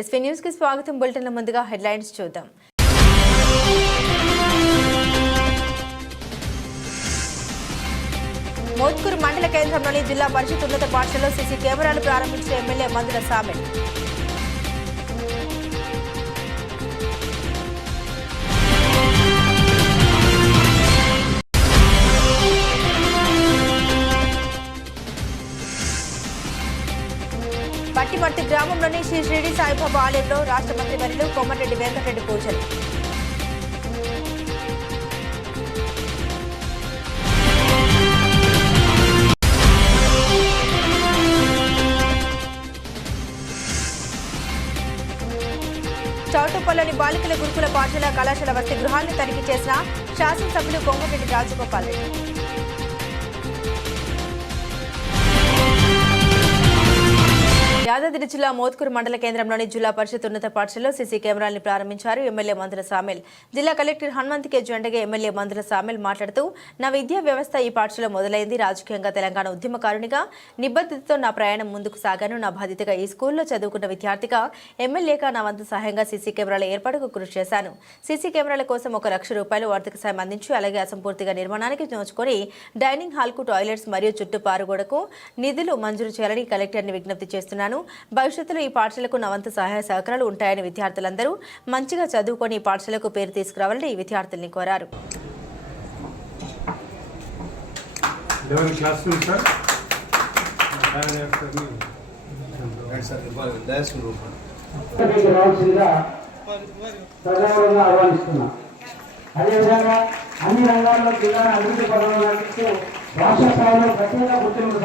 SV news కి స్వాగతం. బులెటిన్ల ముందుగా హెడ్లైన్స్ చూద్దాం. మోత్కూరు మండల కేంద్రంలోని జిల్లా పరిషత్ ఉన్నత పాఠశాలలో సీసీ కెమెరాలు ప్రారంభించిన ఎమ్మెల్యే మందుల సామెల్. పట్టిమర్తి గ్రామంలోని శ్రీ షిరిడి సాయిబాబా ఆలయంలో రాష్ట్ర మంత్రి వర్యులు కోమటిరెడ్డి వెంకటరెడ్డి పూజలు. చౌటుప్పల్లోని బాలికల గురుకుల పాఠశాల కళాశాల వసతి గృహాలను తనిఖీ చేసిన శాసనసభ్యులు కోమటిరెడ్డి రాజగోపాల్ రెడ్డి. యాదాద్రి జిల్లా మోత్కూరు మండల కేంద్రంలోని జిల్లా పరిషత్ ఉన్నత పాఠశాలలో సీసీ కెమెరాలను ప్రారంభించారు ఎమ్మెల్యే మందుల సామెల్. జిల్లా కలెక్టర్ హనుమంత్ కే జెండగా ఎమ్మెల్యే మందుల సామెల్ మాట్లాడుతూ, నా విద్యా వ్యవస్థ ఈ పాఠశాల మొదలైంది. రాజకీయంగా తెలంగాణ ఉద్యమకారునిగా నిబద్ధతతో నా ప్రయాణం ముందుకు సాగాను. నా బాధ్యతగా ఈ స్కూల్లో చదువుకున్న విద్యార్థిగా ఎమ్మెల్యేగా నా వంతు సహాయంగా సీసీ కెమెరాల ఏర్పాటుకు కృషి చేశాను. సీసీ కెమెరాల కోసం ₹1,00,000 ఆర్థిక సాయం అందించి అలాగే అసంపూర్తిగా నిర్మాణానికి నోచుకొని డైనింగ్ హాల్కు టాయిలెట్స్ మరియు చుట్టూ పారుగోడకు నిధులు మంజూరు చేయాలని కలెక్టర్ని విజ్ఞప్తి చేస్తున్నాను. భవిష్యత్తులో ఈ పాఠశాలకు నా వంతు సహాయ సహకారాలు ఉంటాయని విద్యార్థులందరూ మంచిగా చదువుకొని ఈ పాఠశాలకు పేరు తీసుకురావాలని ఈ విద్యార్థుల్ని కోరారు. అదేవిధంగా అన్ని రంగాల్లో జిల్లాను అభివృద్ధి పరచడానికి రాష్ట్ర స్థాయిలో ప్రత్యేక గుర్తింపు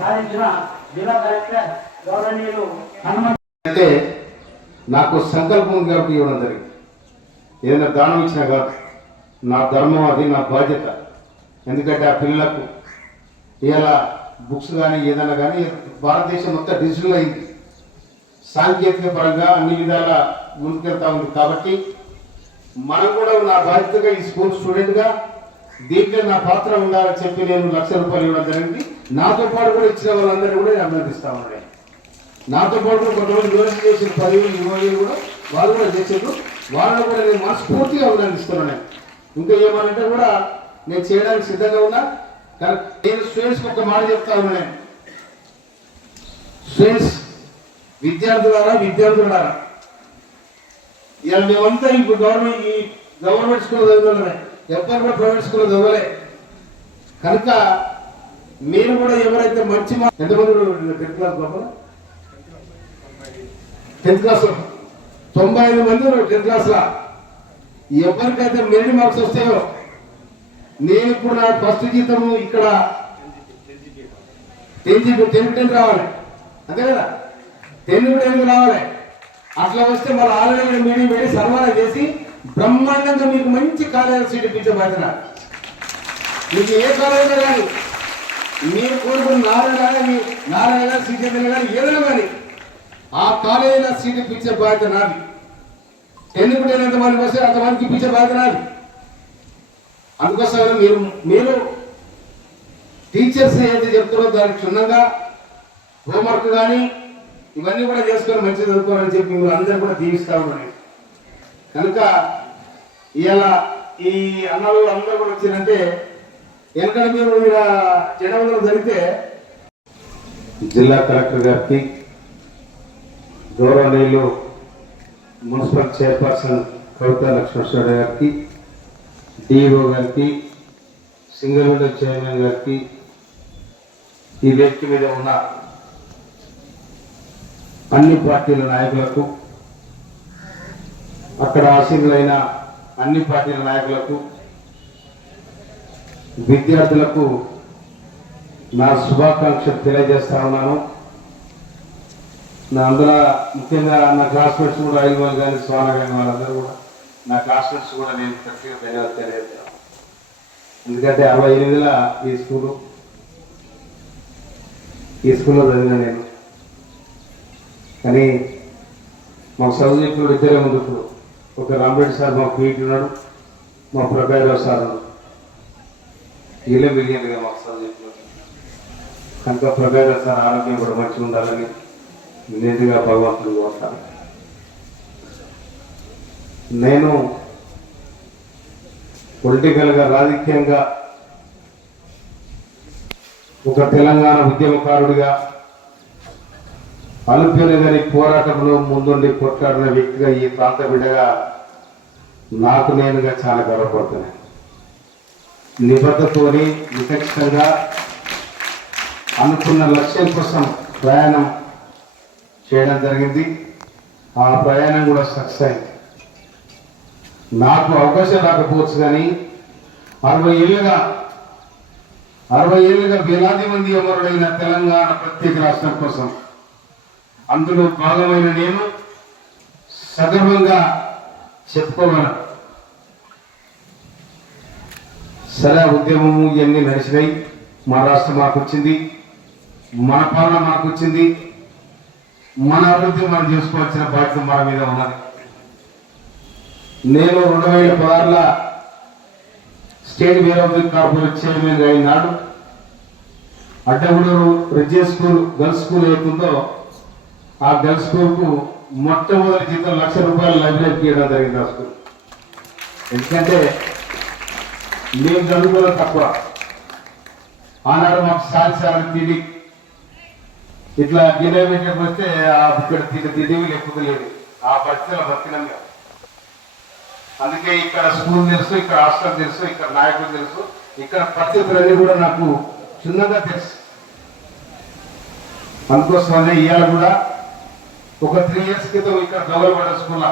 సాధించిన జిల్లా కలెక్టర్ గౌరవనీయులు అంటే నాకు సంకల్పం కాబట్టి ఇవ్వడం జరిగింది. ఏదైనా దానం ఇచ్చినా కాదు, నా ధర్మం, అది నా బాధ్యత. ఎందుకంటే ఆ పిల్లలకు ఇలా బుక్స్ కానీ ఏదైనా కానీ భారతదేశం మొత్తం డిజిటల్ అయింది, సాంకేతిక పరంగా అన్ని విధాల ముందుకెళ్తా ఉంది. కాబట్టి మనం కూడా నా బాధ్యతగా ఈ స్కూల్ స్టూడెంట్గా దీంట్లో నా పాత్ర ఉండాలని చెప్పి నేను ₹1,00,000 ఇవ్వడం జరిగింది. నాతో పాటు కూడా ఇచ్చిన వాళ్ళందరినీ కూడా నేను అభినందిస్తా ఉన్నాను. నాతో పాటు కూడా కొంతమంది యూనివర్సిటీ చేసిన 10,000, 20,000 కూడా వాళ్ళు కూడా చేసారు. వాళ్ళని కూడా నేను మనస్ఫూర్తిగా అభినందిస్తున్నాను. ఇంకా ఏమనంటే కూడా నేను చేయడానికి సిద్ధంగా ఉన్నా. కానీ నేను స్టూడెంట్స్కి ఒక మాట చెప్తా ఉన్నా. నేను స్టూడెంట్స్, విద్యార్థులారా ఇవాళ మేమంతా ఇప్పుడు గవర్నమెంట్ స్కూల్ చదివిన ఎవ్వరు కూడా ప్రైవేట్ స్కూల్లో చదవలే. కనుక మీరు కూడా ఎవరైతే మంచి ఎంతమంది 10th క్లాస్ బాబా 10th క్లాస్ 95 మంది 10th క్లాస్ లా ఎవరికైతే మెరిట్ మార్క్స్ వస్తాయో, నేను ఇప్పుడు నా ఫస్ట్ జీతము ఇక్కడ 10 రావాలి, అంతే కదా, 10 రావాలి. అట్లా వస్తే మరి ఆల్రెడీ మీడియం పెట్టి సర్వనా చేసి బ్రహ్మాండంగా మీకు మంచి కాలేజీలో సీట్ ఇప్పించే బాధ్యత. మీకు ఏ కాలేజీలో కానీ మీరు కోరుకున్న నారాయణ శ్రీచైతన్య కానీ ఏదైనా కానీ ఆ కాలేజీలో సీట్ ఇప్పించే బాధ్యత నాది. 10కు ఎంతమందికి వస్తే అంతమందికి ఇప్పించే బాధ్యత నాది. అందుకోసం మీరు టీచర్స్ ఏదైతే చెప్తారో దానికి క్షుణ్ణంగా హోంవర్క్ కానీ ఇవన్నీ కూడా చేసుకొని మంచిగా చదువుకోవాలని చెప్పి మీరు అందరూ కూడా దీవిస్తా ఉన్నారు. కనుక ఇలా ఈ అన్నలు అందరూ కూడా వచ్చిందంటే ఎందుకంటే మీరు జనవరిలో జరిగితే జిల్లా కలెక్టర్ గారికి, గౌరవనీయులు మున్సిపల్ చైర్పర్సన్ కవితా లక్ష్మణ్ గారికి, డిఓ గారికి, సింగిల్ విండో చైర్మన్ గారికి, ఈ వేదిక మీద ఉన్న అన్ని పార్టీల నాయకులకు, అక్కడ ఆశీనులైన అన్ని పార్టీల నాయకులకు, విద్యార్థులకు నా శుభాకాంక్షలు తెలియజేస్తా ఉన్నాను. నా అందులో ముఖ్యంగా నా క్లాస్మేట్స్ కూడా ఐదువాళ్ళు కానీ స్వాన కానీ వాళ్ళందరూ కూడా నా క్లాస్మేట్స్ కూడా నేను ప్రత్యేక ధన్యవాదాలు తెలియజేస్తాను. ఎందుకంటే 68లో ఈ స్కూల్లో చదివిన నేను. కానీ మాకు చదువు చెప్పినప్పుడు ఇద్దరే ముందు. ఇప్పుడు ఒక రామరెడ్డి సార్ మాకు పీటీ ఉన్నాడు, మా ప్రభారావు సార్ ఉన్నాడు. వీళ్ళే మిగిలినగా మాకు చదువు చెప్పినాడు. కనుక ప్రభారావు సార్ ఆరోగ్యం కూడా మంచిగా ఉండాలని, నిజంగా భగవంతుని కోరుతాను. నేను పొలిటికల్గా రాజకీయంగా ఒక తెలంగాణ ఉద్యమకారుడిగా అలుపెరుగని పోరాటంలో ముందుండి కొట్లాడిన వ్యక్తిగా ఈ ప్రాంత బిడ్డగా నాకు నేనుగా చాలా గర్వపడుతున్నాను. నిబద్ధతోని విచక్షణగా అనుకున్న లక్ష్యం కోసం ప్రయాణం చేయడం జరిగింది. ఆ ప్రయాణం కూడా సక్సెస్ అయింది. నాకు అవకాశం రాకపోవచ్చు కానీ 60 ఏళ్ళుగా వేలాది మంది అమరుడైన తెలంగాణ ప్రత్యేక రాష్ట్రం కోసం అందులో భాగమైన నేను సగర్వంగా చెప్పుకోగలను. సరే, ఉద్యమము ఇవన్నీ నడిచినాయి. మా రాష్ట్రం మాకు వచ్చింది, మన పాలన మాకు వచ్చింది, మన అభివృద్ధి మనం చేసుకోవాల్సిన బాధ్యత మన మీద ఉన్నది. నేను 2016 స్టేట్ వేరౌట్ కార్పొరేట్ చైర్మన్ అయిన నాడు Addagudur region school girls school ఏతుందో ఆ గర్ల్స్ స్కూల్కు మొట్టమొదటి జీతం ₹1,00,000 లైబ్రరీకి ఇవ్వడం జరిగింది. ఆ స్కూల్ ఎందుకంటే మేము చదువుకోవడం తక్కువ. ఆనాడు మాకు సారి తిరిగి ఇట్లా గిన్నె పెట్టినప్పుడు వస్తే ఇక్కడ తిరిగి లేకపోతే లేదు. ఆ పరిస్థితిలో బతికినాం మేము. అందుకే ఇక్కడ స్కూల్ తెలుసు, ఇక్కడ హాస్టల్ తెలుసు, ఇక్కడ నాయకులు తెలుసు, ఇక్కడ పరిస్థితులన్నీ కూడా నాకు చిన్నగా తెలుసు. అందుకోసమనే ఇవాళ కూడా ఒక 3 years క్రితం ఇక్కడ దొంగలపడ్డ స్కూల్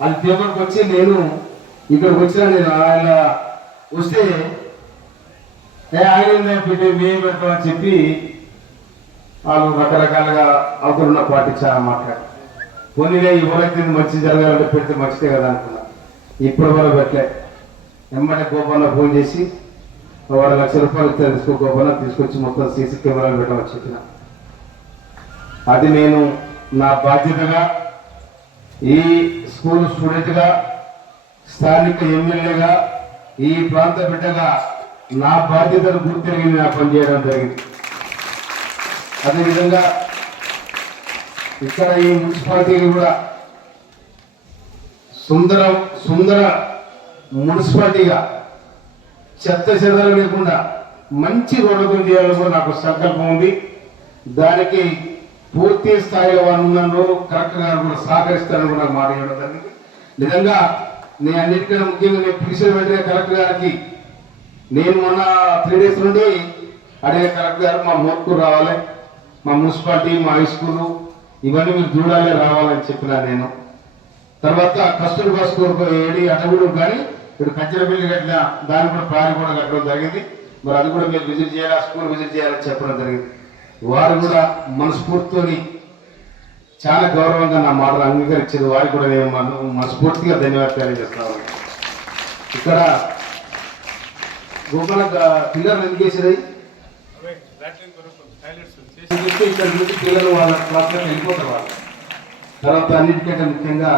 అది పేపర్కి వచ్చి నేను ఇక్కడికి వచ్చిన ఆయన వస్తే ఆయన పెట్టి మేము పెడతామని చెప్పి వాళ్ళు రకరకాలుగా అవతలున్న పార్టీ చాలా మాట్లాడారు. పోనీగా ఎవరైతే మంచి జరగాలంటే పెడితే మంచిదే కదా అనుకున్నా. ఇప్పటి వరకు పెట్టలే. వెంబడే గోపాల ఫోన్ చేసి వాడు ₹1,00,000 తీసుకో గోపాల, తీసుకొచ్చి మొత్తం సీసీ కెమెరాలు పెట్టమని చెప్పిన. అది నేను నా బాధ్యతగా ఈ స్కూల్ స్టూడెంట్గా, స్థానిక ఎమ్మెల్యేగా, ఈ ప్రాంత బిడ్డగా నా బాధ్యతను గుర్తిరిగి నా పనిచేయడం జరిగింది. అదేవిధంగా ఇక్కడ ఈ మున్సిపాలిటీని కూడా సుందర మున్సిపాలిటీగా చెత్త చెదరం లేకుండా మంచి రోడ్లతో చేయాలని కూడా నాకు సంకల్పం ఉంది. దానికి పూర్తి స్థాయిలో వాళ్ళు కలెక్టర్ గారు కూడా సహకరిస్తారని కూడా నాకు మాట ఇవ్వడం జరిగింది. నిజంగా నేను అన్నిటికన్నా ముఖ్యంగా నేను పిలిచిన వెంటనే కలెక్టర్ గారికి నేను మొన్న 3 days నుండి అడిగే కలెక్టర్ గారు మా మోర్కూరు రావాలి, మా మున్సిపాలిటీ, మా హై స్కూలు ఇవన్నీ మీరు చూడాలి రావాలని చెప్పినా నేను. తర్వాత కస్తూర్బా స్కూల్ ఏడి అటగూడు కానీ ఇప్పుడు కంచెరపల్లి కట్టిన దాన్ని కూడా ప్రాణి కూడా కట్టడం జరిగింది. మరి అది కూడా మీరు విజిట్ చేయాలి, స్కూల్ విజిట్ చేయాలని చెప్పడం జరిగింది. వారు కూడా మనస్ఫూర్తితోని చాలా గౌరవంగా నా మాటలు అంగీకరించేది. వారికి కూడా నేను మనస్ఫూర్తిగా ధన్యవాదాలు తెలియజేస్తున్నాను. ఇక్కడ గోపాల పిల్లలు ఎందుకు వేసేది ఇక్కడ నుంచి పిల్లలు వాళ్ళ క్లాస్లో వెళ్ళిపోతారు. వాళ్ళు తర్వాత అన్నిటికంటే ముఖ్యంగా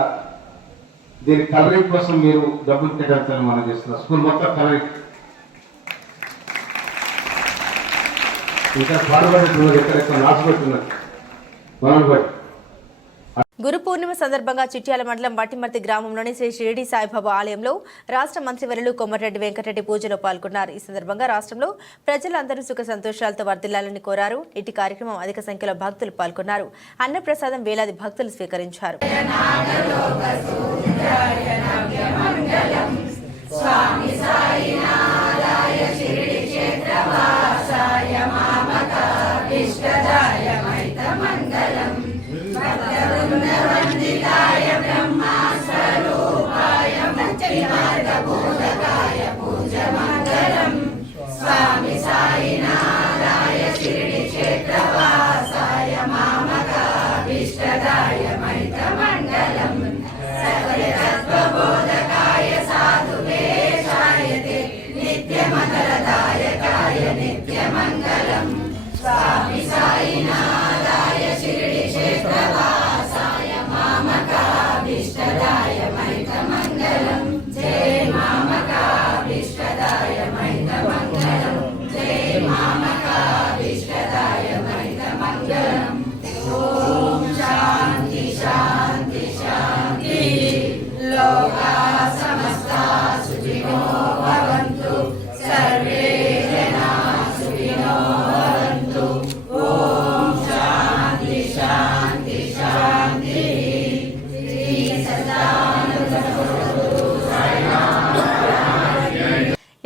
దీని కలరింగ్ కోసం మీరు డబ్బులు కేటాయించాలని మనం చేస్తున్నాం. స్కూల్ మొత్తం కలరింగ్ ఇంకా పాడుపడుతున్నారు, ఎక్కడెక్కడ నాశపెట్టున్నారు మనం బట్టి. గురు పూర్ణిమ సందర్భంగా చిట్యాల మండలం బట్టిమర్తి గ్రామంలోని శ్రీ షిరిడి సాయిబాబా ఆలయంలో రాష్ట్ర మంత్రివర్యులు కొమరెడ్డి వెంకటరెడ్డి పూజలో పాల్గొన్నారు. ఈ సందర్భంగా రాష్ట్రంలో ప్రజలందరూ సుఖ సంతోషాలతో వర్ధిల్లాలని కోరారు. ఇటు కార్యక్రమం అధిక సంఖ్యలో భక్తులు పాల్గొన్నారు. అన్నప్రసాదం వేలాది భక్తులు స్వీకరించారు.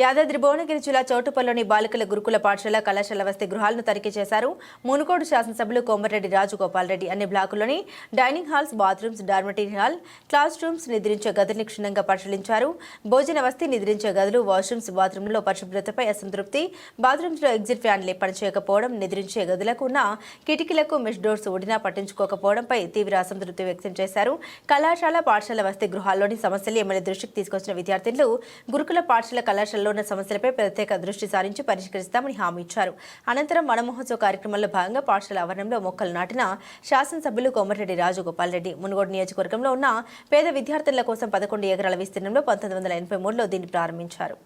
యాదాద్రి భువనగిరి జిల్లా చౌటుపల్లిలోని బాలికల గురుకుల పాఠశాల కళాశాల వసతి గృహాలను తనిఖీ చేశారు. మునుగోడు శాసనసభ్యులు కోమటిరెడ్డి రాజగోపాల్ రెడ్డి అన్ని బ్లాకుల్లోని dining halls, bathrooms, dormitory hall, classrooms, నిద్రించే గదుల్ని క్షుణ్ణంగా పరిశీలించారు. భోజన వసతి, నిద్రించే గదులు, వాష్రూమ్స్, బాత్రూంలో పరిశుభ్రతపై అసంతృప్తి, బాత్రూమ్స్లో ఎగ్జిట్ ఫ్యాన్లు పనిచేయకపోవడం, నిద్రించే గదులకు ఉన్న కిటికీలకు మెష్ డోర్స్ ఊడినా పట్టించుకోకపోవడంపై తీవ్ర అసంతృప్తి వ్యక్తం చేశారు. కళాశాల, పాఠశాల వసతి గృహాల్లోని సమస్యలు ఎమ్మెల్యే దృష్టికి తీసుకొచ్చిన విద్యార్థులు గురుకుల పాఠశాల కళాశాలలో ఉన్న సమస్యలపై ప్రత్యేక దృష్టి సారించి పరిష్కరిస్తామని హామీ ఇచ్చారు. అనంతరం వనమహోత్సవ కార్యక్రమంలో భాగంగా పాఠశాల ఆవరణంలో మొక్కలు నాటిన శాసనసభ్యులు కోమటిరెడ్డి రాజగోపాల్ రెడ్డి మునుగోడు నియోజకవర్గంలో ఉన్న పేద విద్యార్థుల కోసం 11 ఎకరాల విస్తీర్ణంలో 1983లో దీన్ని ప్రారంభించారు.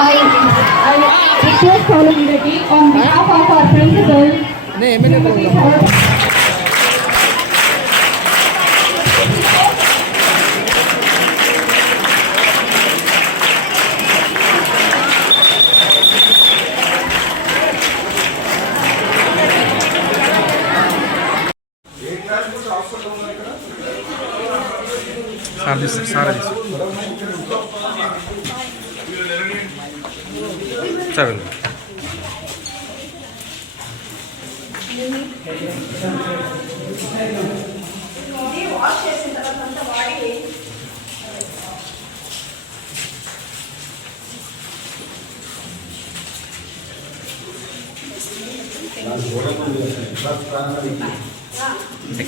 I request all of you on behalf of our principal. Seven.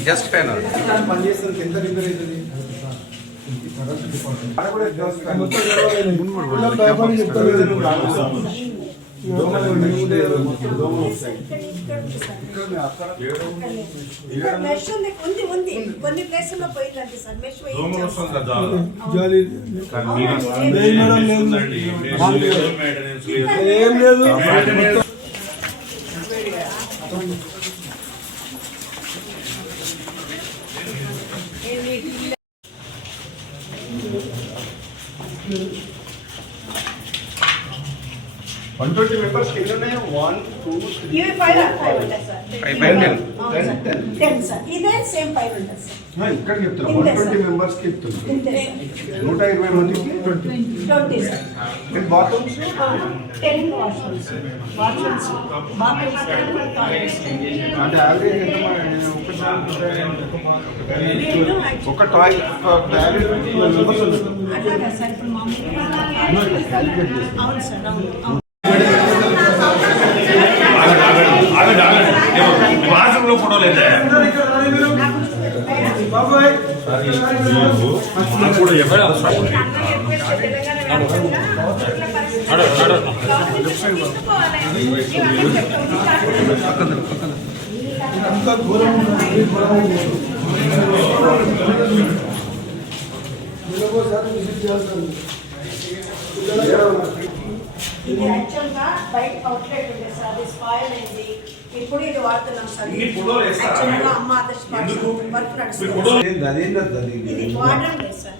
Just fan or mesh ఉంది కొన్ని ప్లేసుల్లో పోయిందండి సార్ మెష్ ఏం లేదు. members కింద 1 2 3 ఇవి 5 ఉంటాయి సార్ 10 సార్ ఇదే సేమ్ 5 ఉంటుంది సార్ ఇక్కడ చెప్తున్నా 120 మెంబర్స్ కి చెప్తున్నా ఇంతే సార్ 120 మందికి 20 సార్ అండ్ బాత్రూమ్స్ 10 వాష్రూమ్స్ అంటే యావరేజ్ ఎంత ఒక టాయిలెట్ మెంబర్స్ అట్లాగా సార్ ఇప్పుడు మామూలుగా అవును సార్ అవును బాత్రూంలో ఫోటో లేదా బాబాయ్ కూడా ఎవరు ఇంకా దూరం విజిట్ చేస్తాను. ఇది యాక్చువల్గా బయట అవుట్లెట్ ఉంది సార్ అది స్పాయిల్ అయింది ఇప్పుడు ఇది వాడుతున్నాం సార్ యాక్చువల్గా అమ్మ ఆదర్శ వర్క్ నడుస్తుంది ఇది వాడడం లేదు సార్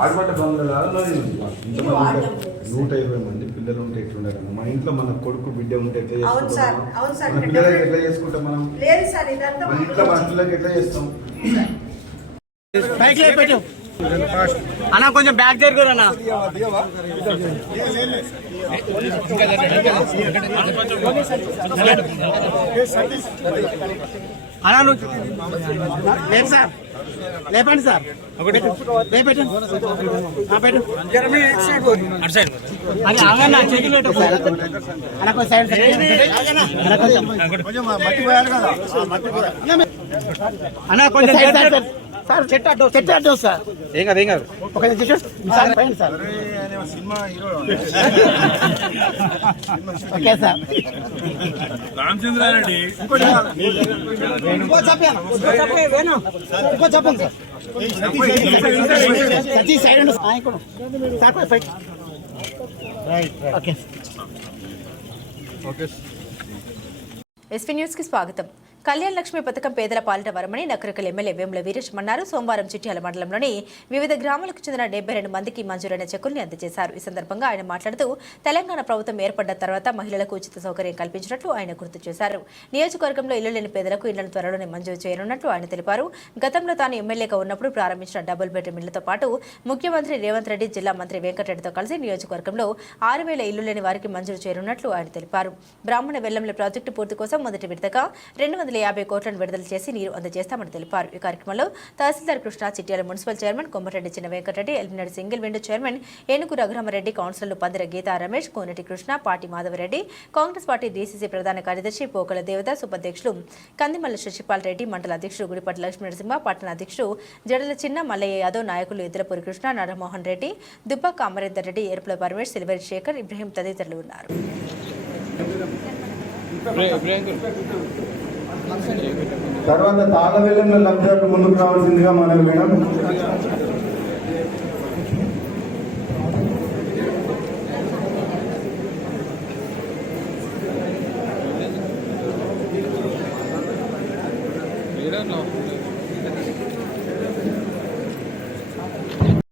ఆడబడ్డ బంగ్లాలో ఇది వాడడం లేదు 120 మంది పిల్లలు ఉంటే ఎట్లుండారు మన ఇంట్లో మన కొడుకు బిడ్డ ఉంటే ఎట్లా అవును సార్ అవును సార్ మన పిల్లలకి ఎట్లా చేసుకుంటాం మనం లేదు సార్ ఇదంతా మన ఇంట్లో మన పిల్లలకి ఎట్లా చేస్తాం అన్నా కొంచెం బ్యాక్ జరుగురు అన్న అన్నా నువ్వు లేదు సార్ లేపండి సార్ లేపెట్టు అది ఆగన్నా చెయ్యి అన్న కొంచెం సైడ్ అన్న కొంచెం సార్ చెట్టు అడ్డు సార్ ఏం కాదు ఒక సార్ పోయండి సార్ ఓకే సార్ రామచంద్రారెడ్డి ఇంకో చెప్పండి సార్ సతీష్ సైడ్ ఉండు sir fight okay SP news కి స్వాగతం. కళ్యాణ లక్ష్మి పథకం పేదల పాలిట వరమని నకరికల్ ఎమ్మెల్యే వేముల వీరేష్ అన్నారు. సోమవారం చిట్యాల మండలంలోని వివిధ గ్రామాలకు చెందిన 72 మందికి మంజూరైన చెక్కుల్ని అందజేశారు. ఈ సందర్భంగా ఆయన మాట్లాడుతూ తెలంగాణ ప్రభుత్వం ఏర్పడ్డ తర్వాత మహిళలకు ఉచిత సౌకర్యం కల్పించినట్లు ఆయన గుర్తు చేశారు. నియోజకవర్గంలో ఇల్లు లేని పేదలకు ఇళ్లను త్వరలోనే మంజూరు చేయనున్నట్లు ఆయన తెలిపారు. గతంలో తాను ఎమ్మెల్యేగా ఉన్నప్పుడు ప్రారంభించిన డబుల్ బెడ్రూమ్ ఇళ్లతో పాటు ముఖ్యమంత్రి రేవంత్ రెడ్డి, జిల్లా మంత్రి వెంకటరెడ్డితో కలిసి నియోజకవర్గంలో 6,000 ఇల్లు లేని వారికి మంజూరు చేయనున్నట్లు ఆయన తెలిపారు. బ్రాహ్మణ వెల్లంల ప్రాజెక్టు పూర్తి కోసం మొదటి విడతగా 250 కోట్లను విడుదల చేసి నీరు అందజేస్తామని తెలిపారు. ఈ కార్యక్రమంలో తహసీల్దార్ కృష్ణ, చిట్యాల మున్సిపల్ చైర్మన్ కొమ్మరెడ్డి చిన్న వెంకటరెడ్డి, ఎల్బినాడు సింగిల్ విండో చైర్మన్ ఏనుగు రఘురామరెడ్డి, కౌన్సిలర్లు పందిర గీతా రమేష్, కోనటి కృష్ణ, పాటి మాధవరెడ్డి, కాంగ్రెస్ పార్టీ డీసీసీ ప్రధాన కార్యదర్శి పోకల దేవదాస్, ఉపాధ్యక్షులు కందిమల్ల శశిపాల్ రెడ్డి, మండల అధ్యక్షుడు గుడిపట్ల లక్ష్మీ నరసింహ, పట్టణ అధ్యక్షుడు జడల చిన్న మల్లయ్య యాదవ్, నాయకులు ఎద్దులపూరి కృష్ణ, నరమోహన్ రెడ్డి, దుబ్బక్క అమరేందర్ రెడ్డి, ఏర్పుల పరమేష్, సిల్వరి శేఖర్, ఇబ్రహీం తదితరులు ఉన్నారు. తర్వాత తాళవెల్లంలో లబ్ధిదారులు ముందుకు రావాల్సిందిగా మనవి మేడం.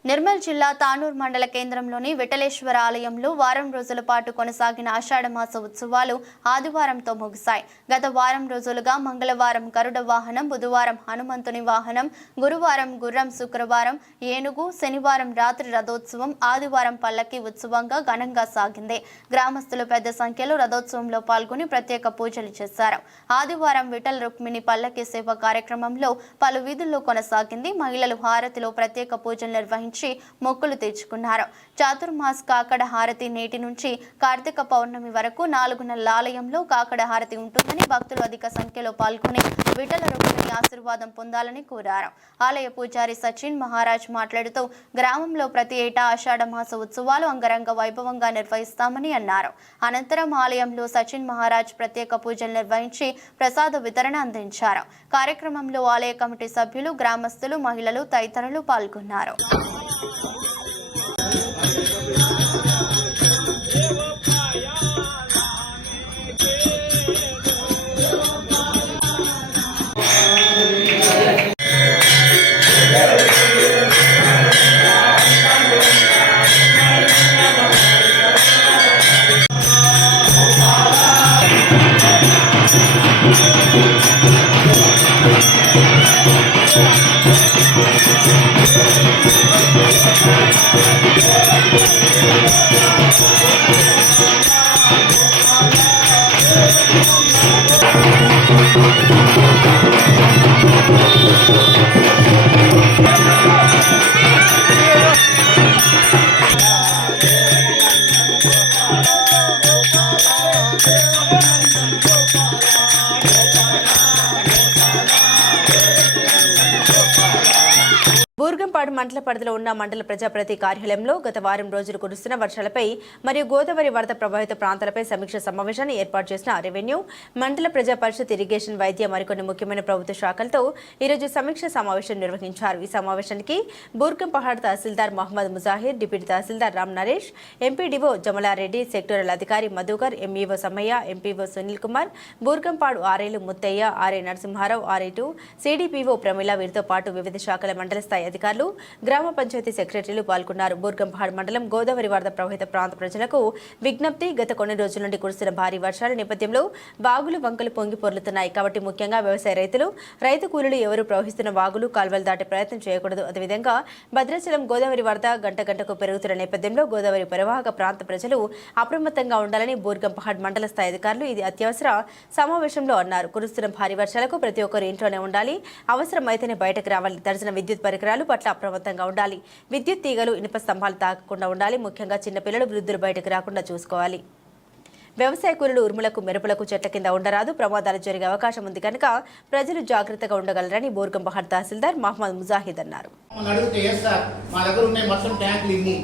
నిర్మల్ జిల్లా తానూర్ మండల కేంద్రంలోని విఠలేశ్వర ఆలయంలో వారం రోజుల పాటు కొనసాగిన ఆషాఢమాస ఉత్సవాలు ఆదివారంతో ముగిశాయి. గత వారం రోజులుగా మంగళవారం గరుడ వాహనం, బుధవారం హనుమంతుని వాహనం, గురువారం గుర్రం, శుక్రవారం ఏనుగు, శనివారం రాత్రి రథోత్సవం, ఆదివారం పల్లకి ఉత్సవంగా ఘనంగా సాగింది. గ్రామస్తులు పెద్ద సంఖ్యలో రథోత్సవంలో పాల్గొని ప్రత్యేక పూజలు చేశారు. ఆదివారం విఠల్ రుక్మిణి పల్లకి సేవ కార్యక్రమంలో పలు వీధుల్లో కొనసాగింది. మహిళలు హారతిలో ప్రత్యేక పూజలు నిర్వహించారు, మొక్కులు తీర్చుకున్నారు. చాతుర్మాస్ కాకడ హారతి నేటి నుంచి కార్తీక పౌర్ణమి వరకు 4 నెలల ఆలయంలో కాకడ హారతి ఉంటుందని భక్తులు అధిక సంఖ్యలో పాల్గొని విఠల రుక్మిణి ఆశీర్వాదం పొందాలని కోరారు. ఆలయ పూజారి సచిన్ మహారాజ్ మాట్లాడుతూ గ్రామంలో ప్రతి ఏటా ఆషాఢ మాస ఉత్సవాలు అంగరంగ వైభవంగా నిర్వహిస్తామని అన్నారు. అనంతరం ఆలయంలో సచిన్ మహారాజ్ ప్రత్యేక పూజలు నిర్వహించి ప్రసాద వితరణ అందించారు. కార్యక్రమంలో ఆలయ కమిటీ సభ్యులు, గ్రామస్తులు, మహిళలు తదితరులు పాల్గొన్నారు. బూర్గంపాడు మండల పరిధిలో ఉన్న మండల ప్రజాప్రతి కార్యాలయంలో గత వారం రోజులు కురుస్తున్న వర్షాలపై మరియు గోదావరి వరద ప్రభావిత ప్రాంతాలపై సమీక్ష సమావేశాన్ని ఏర్పాటు చేసిన రెవెన్యూ, మండల ప్రజా పరిషత్, ఇరిగేషన్, వైద్య మరికొన్ని ముఖ్యమైన ప్రభుత్వ శాఖలతో ఈరోజు సమీక్ష సమావేశం నిర్వహించారు. ఈ సమావేశానికి Burgampahad tahsildar Mohammed Mujahir, deputy tahsildar Ram Naresh, MPDO Jamalareddy, sectoral అధికారి మధుకర్, ఎంఈఓ సమ్మయ్య, ఎంపీఓ సునీల్ కుమార్, బూర్గంపాడు ఆర్ఐలు ముత్తయ్య, ఆర్ఐ నరసింహారావు, ఆర్ఐ2, సిడిపిఓ ప్రమిళ, వీరితో పాటు వివిధ శాఖల మండల స్థాయి అధికారులు, గ్రామ పంచాయతీ సెక్రటరీలు పాల్గొన్నారు. బూర్గంపహాడ్ మండలం గోదావరి వరద ప్రభావిత ప్రాంత ప్రజలకు విజ్ఞప్తి. గత కొన్ని రోజుల నుండి కురుస్తున్న భారీ వర్షాల నేపథ్యంలో వాగులు, వంకలు పొంగి పొర్లుతున్నాయి. కాబట్టి ముఖ్యంగా వ్యవసాయ రైతులు, రైతు కూలీలు ఎవరు ప్రవహిస్తున్న వాగులు, కాల్వలు దాటే ప్రయత్నం చేయకూడదు. అదేవిధంగా భద్రాచలం గోదావరి వరద గంట గంటకు పెరుగుతున్న నేపథ్యంలో గోదావరి పరివాహక ప్రాంత ప్రజలు అప్రమత్తంగా ఉండాలని బూర్గంపహాడ్ మండల స్థాయి అధికారులు ఇది అత్యవసర సమావేశంలో అన్నారు. కురుస్తున్న భారీ వర్షాలకు ప్రతి ఒక్కరు ఇంట్లోనే ఉండాలి, అవసరమైతేనే బయటకు రావాలి. తడిసిన విద్యుత్ పరికరాలు పట్ల అప్రమత్తంగా ఉండాలి. విద్యుత్ తీగలు, ఇనుప స్తంభాలు తాకకుండా ఉండాలి. ముఖ్యంగా చిన్నపిల్లలు, వృద్ధులు బయటకు రాకుండా చూసుకోవాలి. వ్యవసాయ కూలీలు ఉరుములకు, మెరుపులకు చెట్ల కింద ఉండరాదు, ప్రమాదాలు జరిగే అవకాశం ఉంది కనుక ప్రజలు జాగ్రత్తగా ఉండగలరని బూర్గంపహాడ్ తహసీల్దార్ మహమ్మద్ ముజాహిద్ అన్నారు. మా దగ్గర ఉన్నాయి మొత్తం ట్యాంకులు ఇన్ని,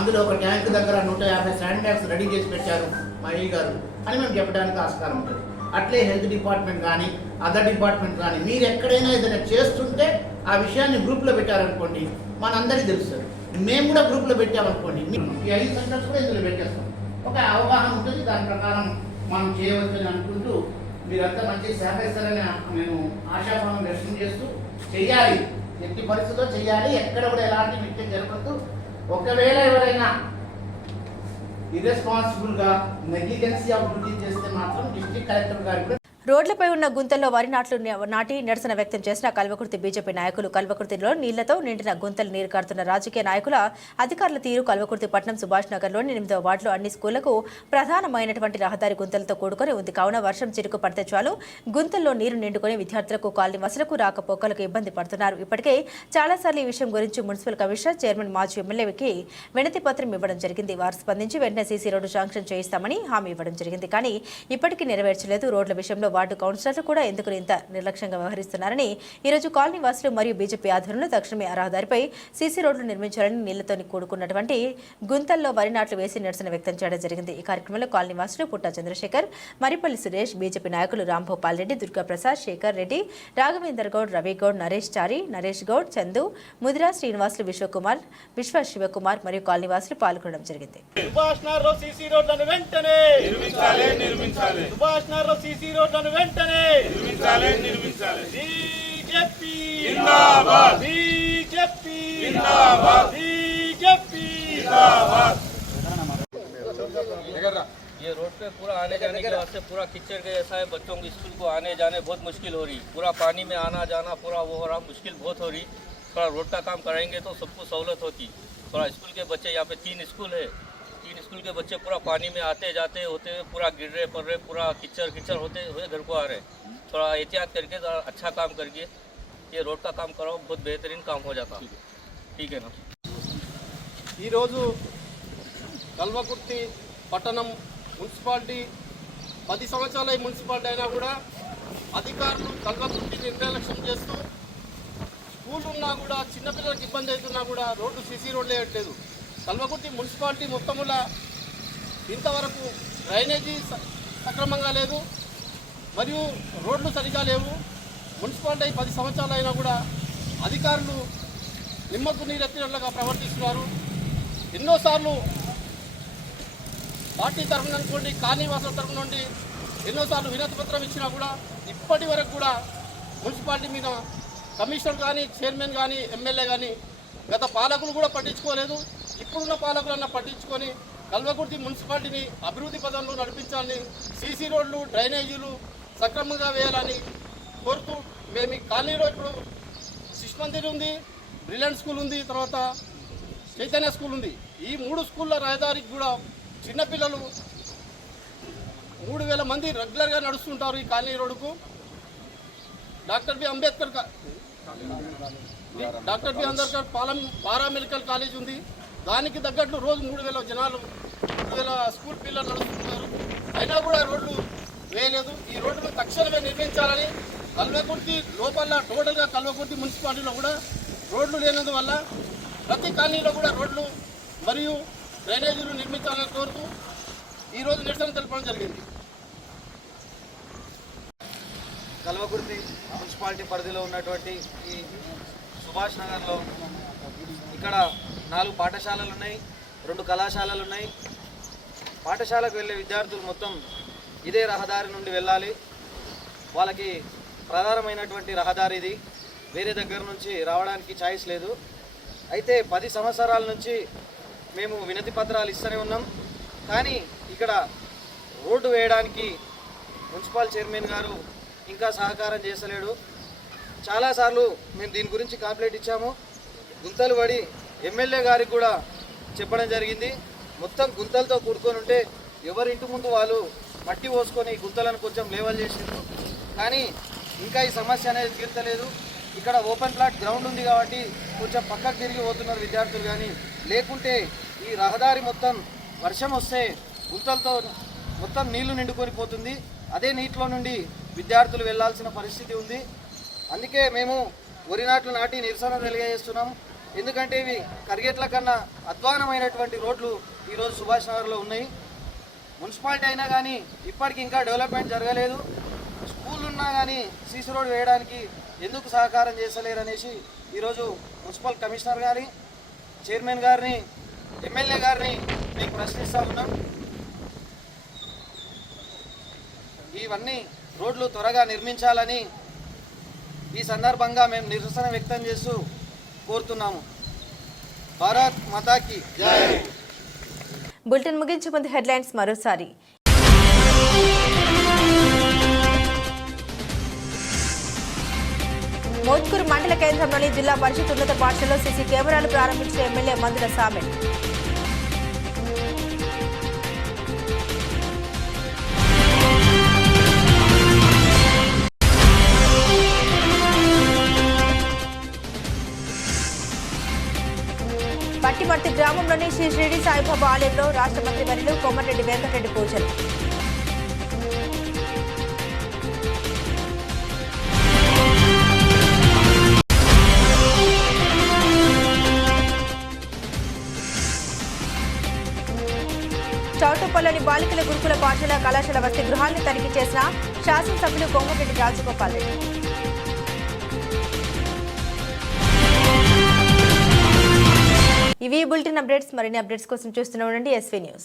అందులో ఒక ట్యాంక్ దగ్గర 150 శాండ్ బ్యాగ్స్ రెడీ చేసి పెట్టారు మా ఈ గారు అని మేము చెప్పడానికి ఆస్కారం ఉంటుంది. అట్లే హెల్త్ డిపార్ట్మెంట్ కానీ అదర్ డిపార్ట్మెంట్ కానీ మీరు ఎక్కడైనా ఏదైనా చేస్తుంటే ఆ విషయాన్ని గ్రూప్లో పెట్టారనుకోండి, మనందరికీ తెలుస్తుంది. మేము కూడా గ్రూప్లో పెట్టామనుకోండి, ఈ 5 సెంటర్స్ కూడా ఇందులో పెట్టేస్తాం. ఒక అవగాహన ఉంటుంది, దాని ప్రకారం మనం చేయవచ్చని అనుకుంటూ మీరంతా మంచి సహకరిస్తారని మేము ఆశాభావం వ్యక్తం చేస్తూ చెయ్యాలి, ఎట్టి పరిస్థితుల్లో చెయ్యాలి. ఎక్కడ కూడా ఎలాంటి మిస్టేక్ జరగద్దు. ఒకవేళ ఎవరైనా ఇర్రెస్పాన్సిబుల్గా నెగ్లిజెన్సీ ఆఫ్ డ్యూటీ చేస్తే మాత్రం డిస్ట్రిక్ట్ కలెక్టర్ గారికి రోడ్లపై ఉన్న గుంతల్లో వరి నాట్లు నాటి నిరసన వ్యక్తం చేసిన కల్వకుర్తి బీజేపీ నాయకులు. కల్వకుర్తిలో నీళ్లతో నిండిన గుంతలు నీరు కారుతున్న రాజకీయ నాయకుల అధికారుల తీరు. కల్వకుర్తి పట్టణం సుభాష్ నగర్లోని 8వ వార్డులో అన్ని స్కూళ్లకు ప్రధానమైనటువంటి రహదారి గుంతలతో కూడుకొని ఉంది. కావున వర్షం చిరుకు పడితే చాలు గుంతల్లో నీరు నిండుకొని విద్యార్థులకు కాలనీవాసులకు రాకపోకలకు ఇబ్బంది పడుతున్నారు. ఇప్పటికే చాలాసార్లు ఈ విషయం గురించి మున్సిపల్ కమిషనర్, చైర్మన్, మాజీ ఎమ్మెల్యేకి వినతి పత్రం ఇవ్వడం జరిగింది. వారు స్పందించి వెంటనే సీసీ రోడ్డు శాంక్షన్ చేయిస్తామని హామీ ఇవ్వడం జరిగింది. కానీ ఇప్పటికీ నెరవేర్చలేదు. రోడ్ల విషయంలో వార్డు కౌన్సిలర్లు కూడా ఎందుకు ఇంత నిర్లక్ష్యంగా వ్యవహరిస్తున్నారని ఈరోజు కాలనీ వాసులు మరియు బీజేపీ ఆధ్వర్యంలో తక్షణమే ఆ రహదారిపై సీసీ రోడ్లు నిర్మించాలని నీళ్లతో కూడుకున్నటువంటి గుంతల్లో వరి నాట్లు వేసి నిరసన వ్యక్తం చేయడం జరిగింది. ఈ కార్యక్రమంలో కాలనీ వాసులు పుట్టా చంద్రశేఖర్, మరిపల్లి సురేష్, బీజేపీ నాయకులు రాంభూపాల్ రెడ్డి, దుర్గాప్రసాద్, శేఖర్ రెడ్డి, రాఘవేందర్ గౌడ్, రవి గౌడ్, నరేష్ చారి, నరేష్ గౌడ్, చందు, ముదిరా, శ్రీనివాసులు, విశ్వకుమార్, విశ్వ శివకుమార్ మరియు కాలనీ వాసులు పాల్గొనడం జరిగింది. ये रोड पे पूरा आने जाने के वास्ते पूरा कीचड़ के जैसा है। बच्चों को स्कूल को आने जाने बहुत मुश्किल हो रही, पूरा पानी में आना जाना पूरा वो हो रहा, मुश्किल बहुत हो रही। थोड़ा रोड का काम कराएंगे तो सबको सहूलत होती। थोड़ा स्कूल के बच्चे यहाँ पे 3 स्कूल है, 3 स्कूल के बच्चे पूरा पानी में आते जाते होते हुए पूरा गिर रहे पड़ रहे, पूरा कीचड़ होते हुए घर को आ रहे। थोड़ा एहतियात करके अच्छा काम करके ये रोड का काम कराओ, बहुत बेहतरीन काम हो जाता। ठीक है ना। కల్వకుర్తి పట్టణం మున్సిపాలిటీ 10 సంవత్సరాల మున్సిపాలిటీ అయినా కూడా అధికారులు కల్వకుర్తిని నిర్లక్ష్యం చేస్తూ స్కూల్ ఉన్నా కూడా చిన్నపిల్లలకు ఇబ్బంది అవుతున్నా కూడా రోడ్డు సీసీ రోడ్లు వేయట్లేదు. కల్వకుర్తి మున్సిపాలిటీ మొత్తములా ఇంతవరకు డ్రైనేజీ సక్రమంగా లేదు మరియు రోడ్లు సరిగా లేవు. మున్సిపాలిటీ 10 సంవత్సరాలు అయినా కూడా అధికారులు నిమ్మకు నీరెత్తినట్లుగా ప్రవర్తిస్తున్నారు. ఎన్నోసార్లు పార్టీ తరఫున అనుకోండి, కాలనీవాసుల తరఫున నుండి ఎన్నోసార్లు వినతి పత్రం ఇచ్చినా కూడా ఇప్పటి వరకు కూడా మున్సిపాలిటీ మీద కమిషనర్ కానీ, చైర్మన్ కానీ, ఎమ్మెల్యే కానీ గత పాలకులు కూడా పట్టించుకోలేదు. ఇప్పుడున్న పాలకులన్నా పట్టించుకొని కల్వకుర్తి మున్సిపాలిటీని అభివృద్ధి పదంలో నడిపించాలని, సీసీ రోడ్లు, డ్రైనేజీలు సక్రమంగా వేయాలని కోరుతూ మేము ఈ కాలనీలో ఇప్పుడు శిశు మందిర్ ఉంది, బ్రిలియంట్ స్కూల్ ఉంది, తర్వాత చైతన్య స్కూల్ ఉంది. ఈ 3 స్కూళ్ళ రహదారికి కూడా చిన్నపిల్లలు 3000 మంది రెగ్యులర్గా నడుస్తుంటారు ఈ కాలనీ రోడ్డుకు. Doctor B Ambedkar paramedical college ఉంది. దానికి తగ్గట్లు రోజు 3000 జనాలు, 3000 స్కూల్ పిల్లలు నడుస్తుంటారు. అయినా కూడా రోడ్లు వేయలేదు. ఈ రోడ్డును తక్షణమే నిర్మించాలని, కల్వకుర్తి లోపల టోటల్గా కల్వకుర్తి మున్సిపాలిటీలో కూడా రోడ్లు లేనందువల్ల ప్రతి కాలనీలో కూడా రోడ్లు మరియు డ్రైనేజీలు నిర్మించాలని కోరుతూ ఈరోజు నిరసన తెలపడం జరిగింది. కల్వకుర్తి మున్సిపాలిటీ పరిధిలో ఉన్నటువంటి ఈ సుభాష్ నగర్లో ఇక్కడ 4 పాఠశాలలు ఉన్నాయి, 2 కళాశాలలు ఉన్నాయి. పాఠశాలకు వెళ్ళే విద్యార్థులు మొత్తం ఇదే రహదారి నుండి వెళ్ళాలి. వాళ్ళకి ప్రధానమైనటువంటి రహదారి ఇది, వేరే దగ్గర నుంచి రావడానికి ఛాయిస్ లేదు. అయితే 10 సంవత్సరాల నుంచి మేము వినతి పత్రాలు ఇస్తూనే ఉన్నాం. కానీ ఇక్కడ రోడ్డు వేయడానికి మున్సిపల్ చైర్మన్ గారు ఇంకా సహకారం చేస్తలేడు. చాలాసార్లు మేము దీని గురించి కంప్లైంట్ ఇచ్చాము. గుంతలు పడి ఎమ్మెల్యే గారికి కూడా చెప్పడం జరిగింది. మొత్తం గుంతలతో కూడుకొని ఉంటే ఎవరింటి ముందు వాళ్ళు మట్టి పోసుకొని గుంతలను కొంచెం లేవల్ చేసిండ్రు. కానీ ఇంకా ఈ సమస్య అనేది తీర్చలేదు. ఇక్కడ ఓపెన్ ప్లాట్ గ్రౌండ్ ఉంది కాబట్టి కొంచెం పక్కకు తిరిగి పోతున్నారు విద్యార్థులు. కానీ లేకుంటే ఈ రహదారి మొత్తం వర్షం వస్తే గుంతలతో మొత్తం నీళ్లు నిండుకొని పోతుంది. అదే నీటిలో నుండి విద్యార్థులు వెళ్లాల్సిన పరిస్థితి ఉంది. అందుకే మేము వరి నాట్లు నాటి నిరసన తెలియజేస్తున్నాం. ఎందుకంటే ఇవి కరిగేట్ల కన్నా అధ్వానమైనటువంటి రోడ్లు ఈరోజు సుభాష్ నగర్లో ఉన్నాయి. మున్సిపాలిటీ అయినా కానీ ఇప్పటికి ఇంకా డెవలప్మెంట్ జరగలేదు. స్కూల్ ఉన్నా కానీ సీసీ రోడ్ వేయడానికి ఎందుకు సహకారం చేస్తలేరనేసి ఈరోజు మున్సిపల్ కమిషనర్ గారిని, చైర్మన్ గారిని, ఎమ్మెల్యే గారిని మేము ప్రశ్నిస్తూ ఉన్నాం. ఇవన్నీ రోడ్లు త్వరగా నిర్మించాలని ఈ సందర్భంగా మేము నిరసన వ్యక్తం చేస్తూ కోరుతున్నాము. భారత్ మాతాకి జై. బులెటిన్ ముగించే ముందు హెడ్లైన్స్ మరోసారి. మోత్కూరు మండల కేంద్రంలోని జిల్లా పరిషత్ ఉన్నత పాఠశాలలో సీసీ కెమెరాలు ప్రారంభించిన ఎమ్మెల్యే మందుల సామెల్. పట్టిమర్తి గ్రామంలోని శ్రీ షిరిడి సాయిబాబా ఆలయంలో రాష్ట్ర మంత్రి వర్యులు కోమటిరెడ్డి వెంకటరెడ్డి పూజలు. చౌటుప్పల్లోని బాలికల గురుకుల పాఠశాల కళాశాల వసతి గృహాలను తనిఖీ చేసిన శాసనసభ్యులు కోమటిరెడ్డి రాజగోపాల్ రెడ్డి. ఇవి బులెటిన్ అప్డేట్స్. మరిన్ని అప్డేట్స్ కోసం చూస్తూనే ఉండండి ఎస్వీ న్యూస్.